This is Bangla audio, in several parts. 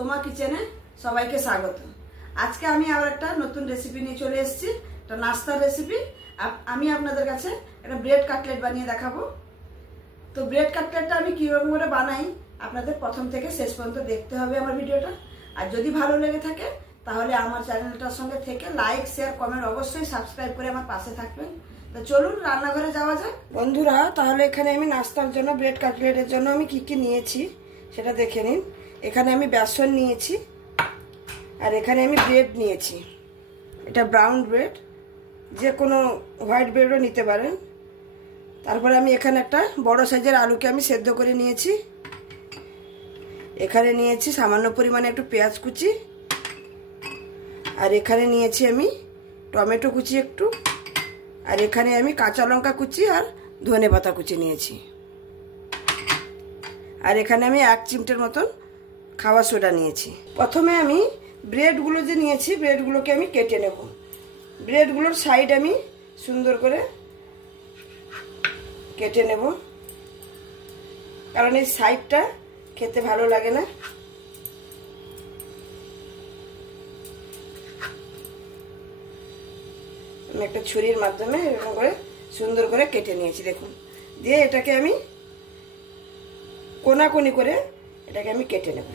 সোমা কিচেনে সবাইকে স্বাগত। আজকে আমি আবার একটা নতুন রেসিপি নিয়ে চলে এসেছি, একটা নাস্তার রেসিপি। আমি আপনাদের কাছে একটা ব্রেড কাটলেট বানিয়ে দেখাবো। তো ব্রেড কাটলেটটা আমি কীরকম করে বানাই আপনাদের প্রথম থেকে শেষ পর্যন্ত দেখতে হবে আমার ভিডিওটা। আর যদি ভালো লেগে থাকে তাহলে আমার চ্যানেলটার সঙ্গে থেকে লাইক শেয়ার কমেন্ট অবশ্যই সাবস্ক্রাইব করে আমার পাশে থাকবেন। তো চলুন রান্নাঘরে যাওয়া যাক বন্ধুরা। তাহলে এখানে আমি নাস্তার জন্য ব্রেড কাটলেটের জন্য আমি কি কি নিয়েছি সেটা দেখে নিন। এখানে আমি বেসন নিয়েছি, আর এখানে আমি ব্রেড নিয়েছি। এটা ব্রাউন ব্রেড, যে কোনো হোয়াইট ব্রেডও নিতে পারেন। তারপরে আমি এখানে একটা বড় সাইজের আলুকে আমি সেদ্ধ করে নিয়েছি। এখানে নিয়েছি সামান্য পরিমাণে একটু পেঁয়াজ কুচি, আর এখানে নিয়েছি আমি টমেটো কুচি একটু, আর এখানে আমি কাঁচা লঙ্কা কুচি আর ধনেপাতা কুচি নিয়েছি। আর এখানে আমি 1 চিমটের মতন খাওয়া সোডা নিয়েছি। প্রথমে আমি ব্রেডগুলো যে নিয়েছি ব্রেডগুলোকে আমি কেটে নেব। ব্রেডগুলোর সাইড আমি সুন্দর করে কেটে নেব, কারণ এই সাইডটা খেতে ভালো লাগে না। আমি একটা ছুরির মাধ্যমে এরকম করে সুন্দর করে কেটে নিয়েছি, দেখুন। দিয়ে এটাকে আমি কোনাকুনি করে এটাকে আমি কেটে নেব,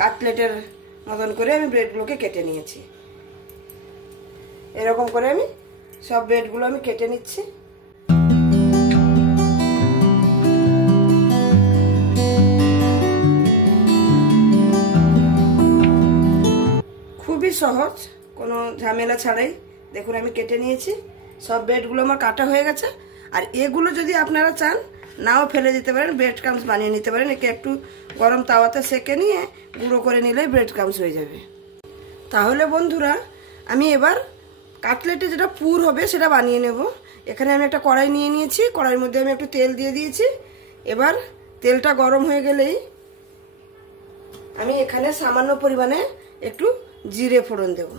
কাটলেটের মতন করে আমি ব্রেডগুলোকে কেটে নিয়েছি। এরকম করে আমি সব ব্রেডগুলো আমি কেটে নিচ্ছি। খুবই সহজ, কোনো ঝামেলা ছাড়াই দেখুন আমি কেটে নিয়েছি। সব ব্রেডগুলো আমার কাটা হয়ে গেছে। আর এগুলো যদি আপনারা চান নাও ফেলে দিতে পারেন, ব্রেড ক্রামস বানিয়ে নিতে পারেন। একে একটু গরম তাওয়াতে সেকে নিয়ে গুঁড়ো করে নিলেই ব্রেড ক্রামস হয়ে যাবে। তাহলে বন্ধুরা আমি এবার কাটলেটে যেটা পুর হবে সেটা বানিয়ে নেব। এখানে আমি একটা কড়াই নিয়ে নিয়েছি, কড়াইয়ের মধ্যে আমি একটু তেল দিয়ে দিয়েছি। এবার তেলটা গরম হয়ে গেলেই আমি এখানে সামান্য পরিমাণে একটু জিরে ফোড়ন দেব।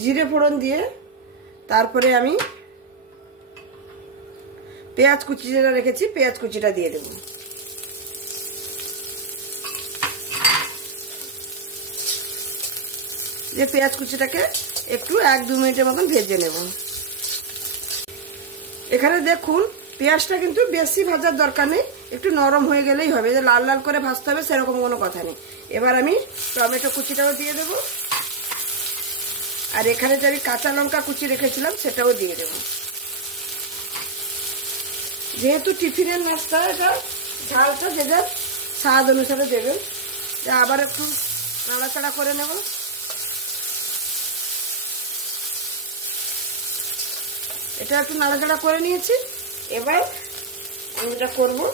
জিরে ফোড়ন দিয়ে তারপরে আমি পেঁয়াজ কুচি যেটা রেখেছি পেঁয়াজ কুচিটা দিয়ে দেব। যে পেঁয়াজ কুচিটাকে একটু 1-2 মিনিটের মতন ভেজে নেব। এখানে দেখুন পেঁয়াজটা কিন্তু বেশি ভাজার দরকার নেই, একটু নরম হয়ে গেলেই হবে, যে লাল লাল করে ভাজতে হবে সেরকম কোনো কথা নেই। এবার আমি টমেটো কুচিটাও দিয়ে দেব, আর এখানে যে আমি কাঁচা লঙ্কা কুচি রেখেছিলাম সেটাও দিয়ে দেব। যেহেতু টিফিনের নাস্তা, এটা ঝালটা যে যার স্বাদ অনুসারে দেবেন। যা আবার একটু নাড়াচাড়া করে নেব। এটা একটু নাড়াচাড়া করে নিয়েছি। এবার আমি যেটা করবো,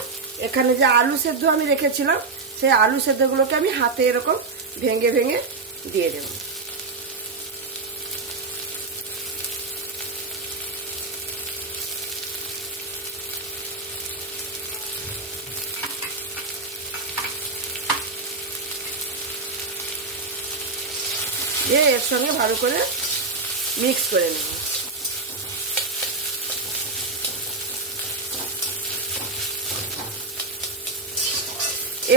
এখানে যে আলু সেদ্ধ আমি রেখেছিলাম সেই আলু সেদ্ধগুলোকে আমি হাতে এরকম ভেঙে ভেঙে দিয়ে দেব। এর সঙ্গে ভালো করে মিক্স করে নেব।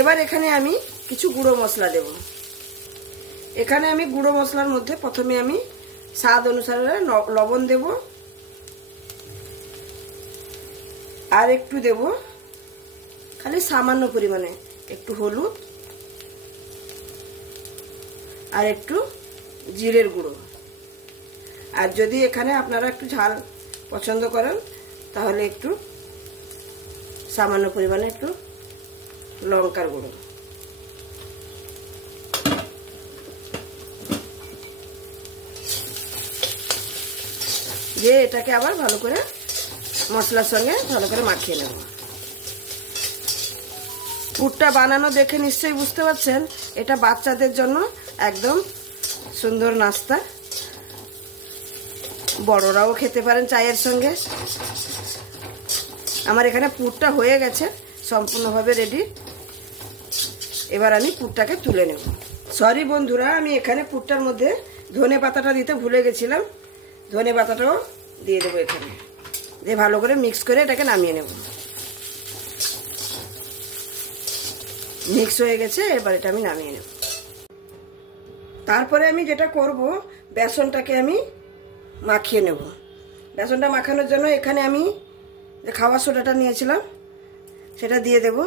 এবার এখানে আমি কিছু গুঁড়ো মশলা দেব। এখানে আমি গুঁড়ো মশলার মধ্যে প্রথমে আমি স্বাদ অনুসারে লবণ দেব, আর একটু দেব খালি সামান্য পরিমাণে একটু হলুদ, আর একটু জিরের গুঁড়ো। আর যদি এখানে আপনারা একটু ঝাল পছন্দ করেন তাহলে একটু সামান্য পরিমাণে একটু লঙ্কার গুঁড়ো। দিয়ে এটাকে আবার ভালো করে মশলার সঙ্গে ভালো করে মাখিয়ে নেব। পুরটা বানানো দেখে নিশ্চয়ই বুঝতে পারছেন এটা বাচ্চাদের জন্য একদম সুন্দর নাস্তা। বড়রাও খেতে পারেন চায়ের সঙ্গে। আমার এখানে পুরটা হয়ে গেছে সম্পূর্ণভাবে রেডি। এবার আমি পুরটাকে তুলে নেব। সরি বন্ধুরা, আমি এখানে পুরটার মধ্যে ধনে পাতাটা দিতে ভুলে গেছিলাম। ধনে পাতাটাও দিয়ে দেবো এখানে, দিয়ে ভালো করে মিক্স করে এটাকে নামিয়ে নেব। মিক্স হয়ে গেছে, এবার এটা আমি নামিয়ে নেব। তারপরে আমি যেটা করব, বেসনটাকে আমি মাখিয়ে নেব। বেসনটা মাখানোর জন্য এখানে আমি যে খাবার সোডাটা নিয়েছিলাম সেটা দিয়ে দেব,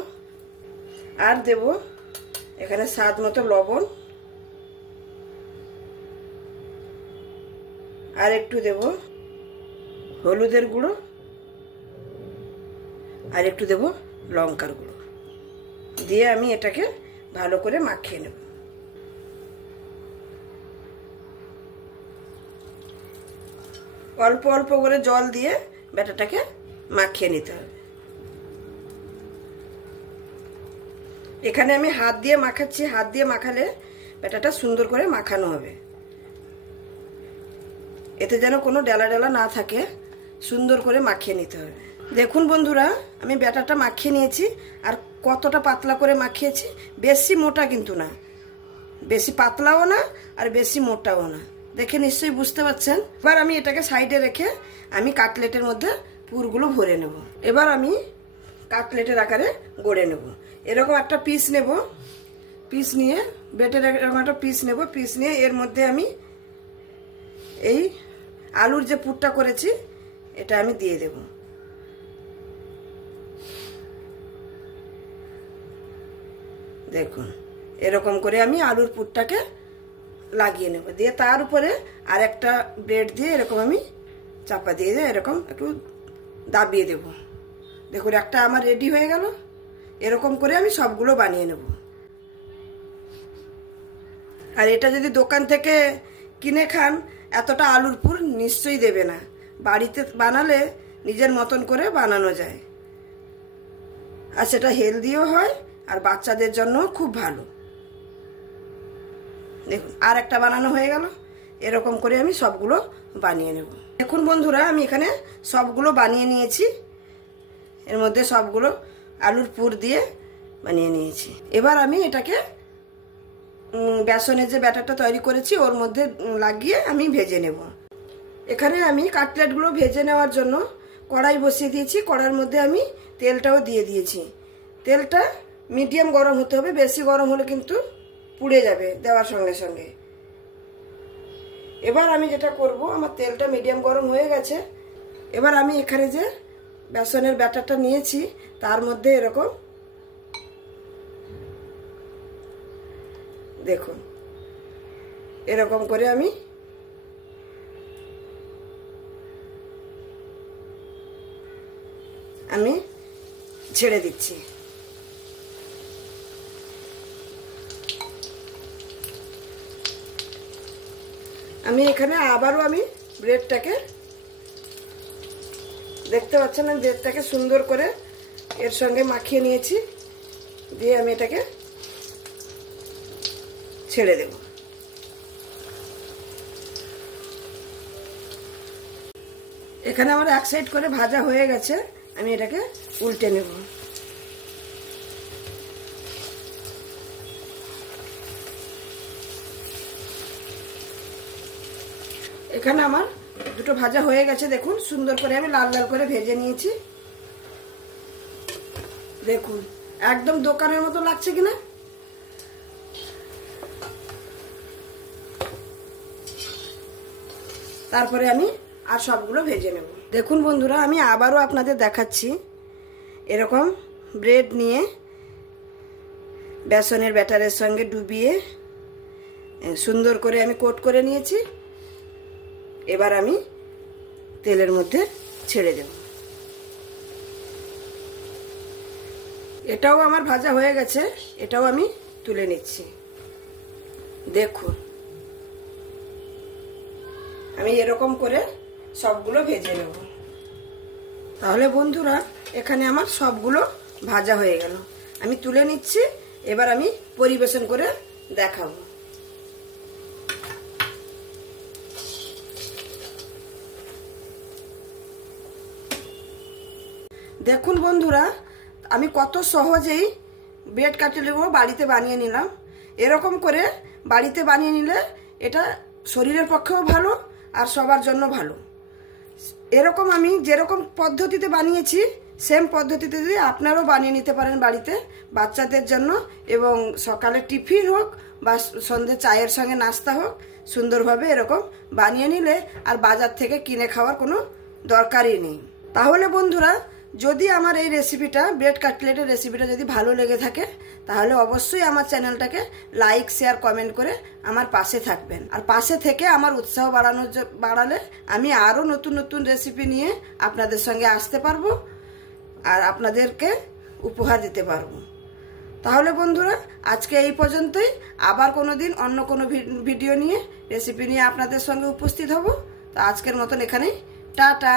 আর দেব এখানে স্বাদ মতো লবণ, আর একটু দেব হলুদের গুঁড়ো, আর একটু দেব লঙ্কার গুঁড়ো, দিয়ে আমি এটাকে ভালো করে মাখিয়ে নেব। অল্প অল্প করে জল দিয়ে ব্যাটারটাকে মাখিয়ে নিতে হবে। এখানে আমি হাত দিয়ে মাখাচ্ছি, হাত দিয়ে মাখালে ব্যাটারটা সুন্দর করে মাখানো হবে, এতে যেন কোনো ডেলা ডেলা না থাকে, সুন্দর করে মাখিয়ে নিতে হবে। দেখুন বন্ধুরা, আমি ব্যাটারটা মাখিয়ে নিয়েছি, আর কতটা পাতলা করে মাখিয়েছি, বেশি মোটা কিন্তু না, বেশি পাতলাও না আর বেশি মোটাও না, দেখে নিশ্চয়ই বুঝতে পারছেন। এবার আমি এটাকে সাইডে রেখে আমি কাটলেটের মধ্যে পুরগুলো ভরে নেব। এবার আমি কাটলেটের আকারে গড়ে নেব। এরকম একটা পিস নেব, পিস নিয়ে ব্রেডের এরকম একটা পিস নেব, পিস নিয়ে এর মধ্যে আমি এই আলুর যে পুরটা করেছি এটা আমি দিয়ে দেব। দেখুন এরকম করে আমি আলুর পুরটাকে লাগিয়ে নেব, দিয়ে তার উপরে আর একটা ব্রেড দিয়ে এরকম আমি চাপা দিয়ে এরকম একটু দাবিয়ে দেব। দেখুন একটা আমার রেডি হয়ে গেল। এরকম করে আমি সবগুলো বানিয়ে নেব। আর এটা যদি দোকান থেকে কিনে খান, এতটা আলুর পুর নিশ্চয়ই দেবে না, বাড়িতে বানালে নিজের মতন করে বানানো যায়, আর সেটা হেলদিও হয় আর বাচ্চাদের জন্য খুব ভালো। দেখুন আর একটা বানানো হয়ে গেল। এরকম করে আমি সবগুলো বানিয়ে নেব। দেখুন বন্ধুরা, আমি এখানে সবগুলো বানিয়ে নিয়েছি, এর মধ্যে সবগুলো আলুর পুর দিয়ে বানিয়ে নিয়েছি। এবার আমি এটাকে বেসনের যে ব্যাটারটা তৈরি করেছি ওর মধ্যে লাগিয়ে আমি ভেজে নেব। এখানে আমি কাটলেটগুলো ভেজে নেওয়ার জন্য কড়াই বসিয়ে দিয়েছি, কড়াইয়ের মধ্যে আমি তেলটাও দিয়ে দিয়েছি। তেলটা মিডিয়াম গরম হতে হবে, বেশি গরম হলে কিন্তু পুড়ে যাবে দেওয়ার সঙ্গে সঙ্গে। এবার আমি যেটা করব, আমার তেলটা মিডিয়াম গরম হয়ে গেছে। এবার আমি এখানে যে বেসনের ব্যাটারটা নিয়েছি তার মধ্যে এরকম দেখুন এরকম করে আমি ছেড়ে দিচ্ছি। আমি এখানে আবারও আমি ব্রেডটাকে দেখতে পাচ্ছেন, আমি ব্রেডটাকে সুন্দর করে এর সঙ্গে মাখিয়ে নিয়েছি, দিয়ে আমি এটাকে ছেড়ে দেব। এখানে আমার এক সাইড করে ভাজা হয়ে গেছে, আমি এটাকে উল্টে নেব। এখানে আমার দুটো ভাজা হয়ে গেছে, দেখুন সুন্দর করে আমি লাল লাল করে ভেজে নিয়েছি। দেখুন একদম দোকানের মতো লাগছে কিনা। তারপরে আমি আর সবগুলো ভেজে নেব। দেখুন বন্ধুরা, আমি আবারও আপনাদের দেখাচ্ছি। এরকম ব্রেড নিয়ে বেসনের ব্যাটারের সঙ্গে ডুবিয়ে সুন্দর করে আমি কোট করে নিয়েছি। এবার আমি তেলের মধ্যে ছেড়ে দেব। এটাও আমার ভাজা হয়ে গেছে, এটাও আমি তুলে নিচ্ছি। দেখুন আমি এরকম করে সবগুলো ভেজে নেব। তাহলে বন্ধুরা, এখানে আমার সবগুলো ভাজা হয়ে গেল, আমি তুলে নিচ্ছি। এবার আমি পরিবেশন করে দেখাবো। দেখুন বন্ধুরা, আমি কত সহজেই ব্রেড কাটলেটগুলো বাড়িতে বানিয়ে নিলাম। এরকম করে বাড়িতে বানিয়ে নিলে এটা শরীরের পক্ষেও ভালো আর সবার জন্য ভালো। এরকম আমি যেরকম পদ্ধতিতে বানিয়েছি সেম পদ্ধতিতে যদি আপনারাও বানিয়ে নিতে পারেন বাড়িতে বাচ্চাদের জন্য, এবং সকালে টিফিন হোক বা সন্ধ্যে চায়ের সঙ্গে নাস্তা হোক, সুন্দরভাবে এরকম বানিয়ে নিলে আর বাজার থেকে কিনে খাওয়ার কোনো দরকারই নেই। তাহলে বন্ধুরা, যদি আমার এই রেসিপিটা, ব্রেড কাটলেটের রেসিপিটা যদি ভালো লেগে থাকে, তাহলে অবশ্যই আমার চ্যানেলটাকে লাইক, শেয়ার, কমেন্ট করে আমার পাশে থাকবেন। আর পাশে থেকে আমার উৎসাহ বাড়ালে আমি আরও নতুন নতুন রেসিপি নিয়ে আপনাদের সঙ্গে আসতে পারবো আর আপনাদেরকে উপহার দিতে পারবো। তাহলে বন্ধুরা, আজকে এই পর্যন্তই। আবার কোনো দিন অন্য কোনো ভিডিও নিয়ে, রেসিপি নিয়ে আপনাদের সঙ্গে উপস্থিত হব। তো আজকের মতন এখানেই টাটা।